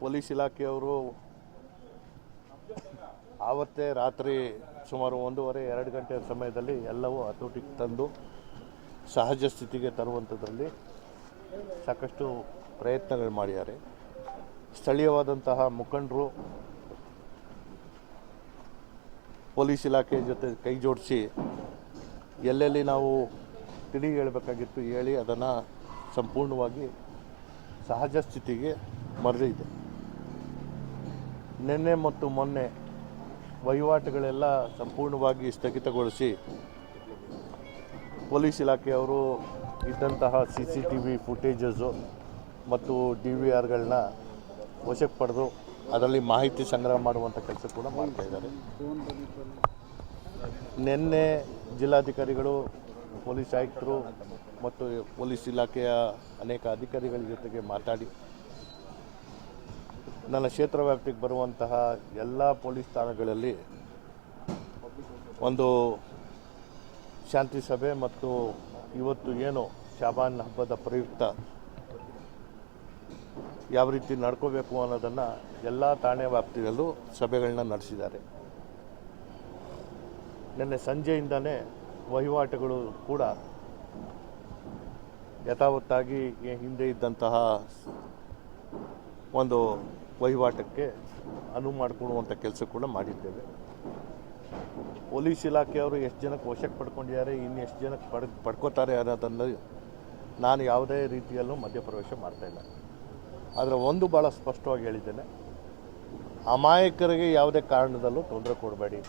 Police ಇಲಾಖೆಯವರು ಆವತ್ತೇ ರಾತ್ರಿ ಸುಮಾರು ಒಂದೂವರೆ, ಎರಡು ಗಂಟೆ ಸಮಯದಲ್ಲಿ ಎಲ್ಲವೂ ಹತೋಟಿಗೆ ತಂದು ಸಹಜ ಸ್ಥಿತಿಗೆ ತರುವಂಥದ್ರಲ್ಲಿ ಸಾಕಷ್ಟು ಪ್ರಯತ್ನಗಳು ಮಾಡಿದ್ದಾರೆ. ಸ್ಥಳೀಯವಾದಂತಹ ಮುಖಂಡರು ಪೊಲೀಸ್ ಇಲಾಖೆ ಜೊತೆ ಕೈ ಜೋಡಿಸಿ ಎಲ್ಲೆಲ್ಲಿ ನಾವು ತಿಳಿ ಹೇಳಬೇಕಾಗಿತ್ತು ಹೇಳಿ ಅದನ್ನು ಸಂಪೂರ್ಣವಾಗಿ ಸಹಜ ಸ್ಥಿತಿಗೆ ಮರಳಿದೆ ನಿನ್ನೆ ಮತ್ತು ಮೊನ್ನೆ ವಹಿವಾಟುಗಳೆಲ್ಲ ಸಂಪೂರ್ಣವಾಗಿ ಸ್ಥಗಿತಗೊಳಿಸಿ ಪೊಲೀಸ್ ಇಲಾಖೆಯವರು ಇದ್ದಂತಹ C C T V footages ಮತ್ತು ಡಿ ವಿ ಆರ್ಗಳನ್ನ ವಶಕ್ಕೆ ಪಡೆದು ಅದರಲ್ಲಿ ಮಾಹಿತಿ ಸಂಗ್ರಹ ಮಾಡುವಂಥ ಕೆಲಸ ಕೂಡ ಮಾಡ್ತಾ ಇದ್ದಾರೆ. ನಿನ್ನೆ ಜಿಲ್ಲಾಧಿಕಾರಿಗಳು, ಪೊಲೀಸ್ ಆಯುಕ್ತರು ಮತ್ತು ಪೊಲೀಸ್ ಇಲಾಖೆಯ ಅನೇಕ ಅಧಿಕಾರಿಗಳ ಜೊತೆಗೆ ಮಾತಾಡಿ ನನ್ನ ಕ್ಷೇತ್ರ ವ್ಯಾಪ್ತಿಗೆ ಬರುವಂತಹ ಎಲ್ಲ ಪೊಲೀಸ್ ಠಾಣೆಗಳಲ್ಲಿ ಒಂದು ಶಾಂತಿ ಸಭೆ ಮತ್ತು ಇವತ್ತು ಏನು ಶಾಬಾನ್ ಹಬ್ಬದ ಪ್ರಯುಕ್ತ ಯಾವ ರೀತಿ ನಡ್ಕೋಬೇಕು ಅನ್ನೋದನ್ನು ಎಲ್ಲ ಠಾಣೆ ವ್ಯಾಪ್ತಿಯಲ್ಲೂ ಸಭೆಗಳನ್ನ ನಡೆಸಿದ್ದಾರೆ. ನಿನ್ನೆ ಸಂಜೆಯಿಂದನೇ ವಹಿವಾಟುಗಳು ಕೂಡ ಯಥಾವತ್ತಾಗಿ ಹಿಂದೆ ಇದ್ದಂತಹ ಒಂದು ವಹಿವಾಟಕ್ಕೆ ಅನುವು ಮಾಡಿಕೊಡುವಂಥ ಕೆಲಸ ಕೂಡ ಮಾಡಿದ್ದೇವೆ. ಪೊಲೀಸ್ ಇಲಾಖೆಯವರು ಎಷ್ಟು ಜನಕ್ಕೆ ವಶಕ್ಕೆ ಪಡ್ಕೊಂಡಿದ್ದಾರೆ, ಇನ್ನು ಎಷ್ಟು ಜನಕ್ಕೆ ಪಡ್, ಪಡ್ಕೋತಾರೆ ಅನ್ನೋದನ್ನು ನಾನು ಯಾವುದೇ ರೀತಿಯಲ್ಲೂ ಮಧ್ಯಪ್ರವೇಶ ಮಾಡ್ತಾಯಿಲ್ಲ ಆದರೆ ಒಂದು ಭಾಳ ಸ್ಪಷ್ಟವಾಗಿ ಹೇಳಿದ್ದೇನೆ, ಅಮಾಯಕರಿಗೆ ಯಾವುದೇ ಕಾರಣದಲ್ಲೂ ತೊಂದರೆ ಕೊಡಬೇಡಿ.